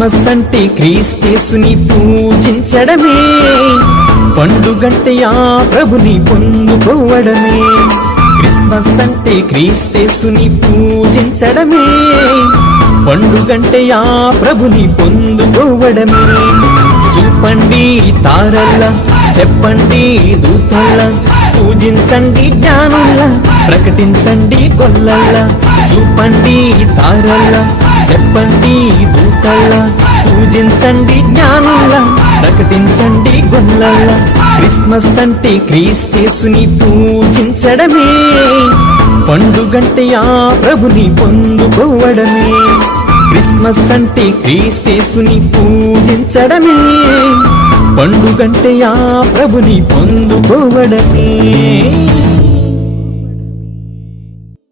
Christmas అంటే క్రీస్తేసుని పూజించడమే, పండుగంటే ఆ ప్రభుని పొందుకోవడమే. క్రిస్మస్ అంటే క్రీస్తేసుని పూజించడమే, పండుగంటే ఆ ప్రభుని పొందుకోవడమే. చూపండి తారల్లా, చెప్పండి దూతల్లా, పూజించండి జ్ఞానుల్లా, ప్రకటించండి గొల్లల్లా. చూపండి తారల్లా, చెప్పండి దూతల్లా, పూజించండి జ్ఞానుల్లా, ప్రకటించండి గొల్లల్లా. క్రిస్మస్ అంటే క్రీస్తేసుని పూజించడమే, పండుగంటే ఆ ప్రభుని పొందుకోవడమే. క్రిస్మస్ అంటే క్రీస్తేసుని పూజించడమే, పండుగంటే ఆ ప్రభుని పొందుకోవడమే.